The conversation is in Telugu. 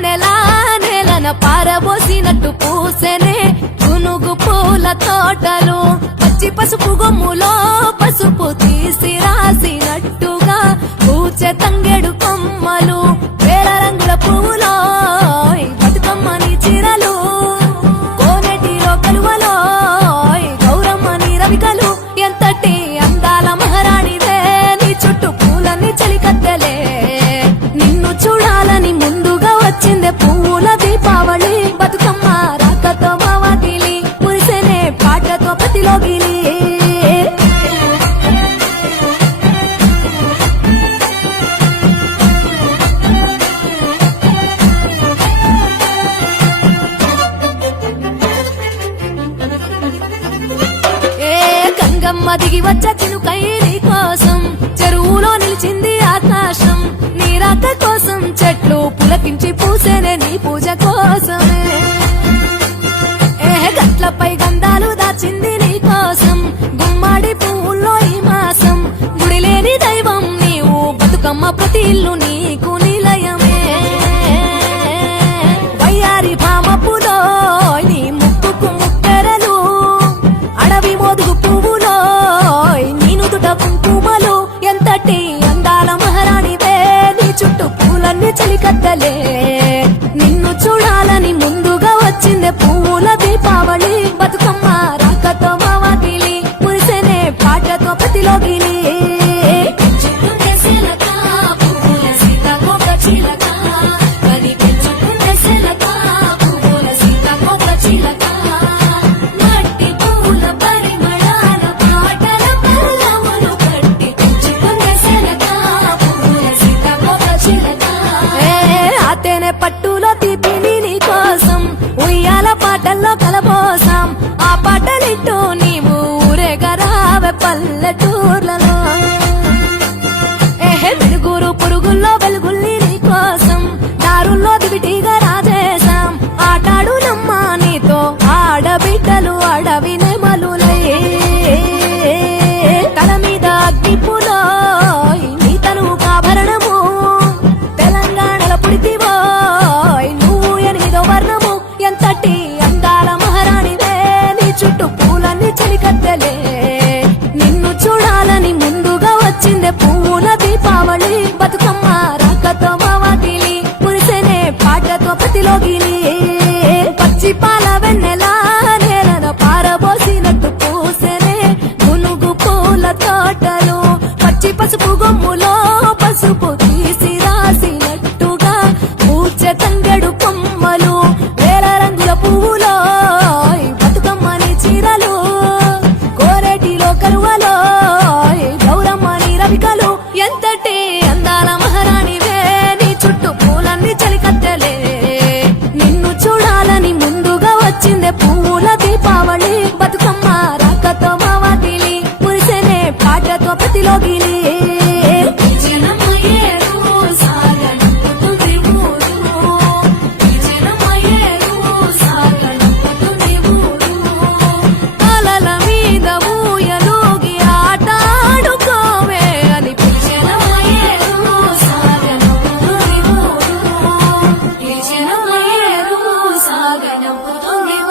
వెన్నెలా నేలన పారబోసినట్టు పూసెనే గునుగు పూల తోటలు పచ్చి పసుపు గొమ్ములో పసుపు తీసి రాసినట్టుగా పూచె తంగెడు కొమ్మలు వేల రంగుల పువ్వులో బతుకమ్మని చీరలు కోనేటిలో కలువలో గౌరమ్మని రవికలు ఎంతటి అందాల మహారాణివే నీ చుట్టూ పూలన్నీ చలికత్తెలే నిన్ను చూడాలని ముందుగా వచ్చిందే పువ్వుల దీపావళి బతుకమ్మ రాకతో మావాటిలి మురిసెనే పాటతో ప్రతిలోగిలి గంగమ్మ దిగి వచ్చ చినుకై నీ కోసం చెరువులో నిలిచింది ఆకాశం నీ రాక కోసం చెట్లు పులకించి పూసేనే నీ పూజ కోసమే గట్లపై గంధాలు దాచింది నీ కోసం గుమ్మాడి పువ్వుల్లో ఈ మాసం గుడిలేని దైవం నీవు బతుకమ్మ ప్రతి ఇల్లు నీకు నిలయమే వయ్యారి భామపులో నీ ముక్కుకు ముక్కెరలు అడవి మోదుగు పువ్వులో నీనుదుట కుంకుమలు ఎంతటి అందాల మహారాణివే నీ చుట్టూ పూలన్నీ చలికత్తలే నిన్ను చూడాలని ముందుగా వచ్చిందే పువ్వుల దీపావళి బతుకమ్మ రాకతో మావాటిలి మురిసెనే పాటతో ప్రతిలోగిలి పట్టులో తీపిని నీ కోసం ఉయ్యాల పాటల్లో కలబోసాం ఆ పాటలిట్టు నీవు ఊరేగరావే పల్లెటూర్లలో వెలుగురు పురుగుల్లో వెలుగుల్ని నీ కోసం దారుల్లో దివిటిగా రాజేశాం ఆటాడు నమ్మ నీతో ఆడబిడ్డలు అడవి నెమలులై తల మీద అగ్నిపులో నీ తను ఆభరణము తెలంగాణలో పుడితివో నువ్వు 8వ వర్ణము ఎంతటి అందాల మహారాణివే నీ చుట్టూ పూలన్నీ చలికత్తెలే నిన్ను చూడాలని ముందుగా వచ్చిందే పువ్వుల దీపావళి బతుకమ్మ రాకతో మావాటిలి మురిసెనే పాటతో ప్రతిలోగిలి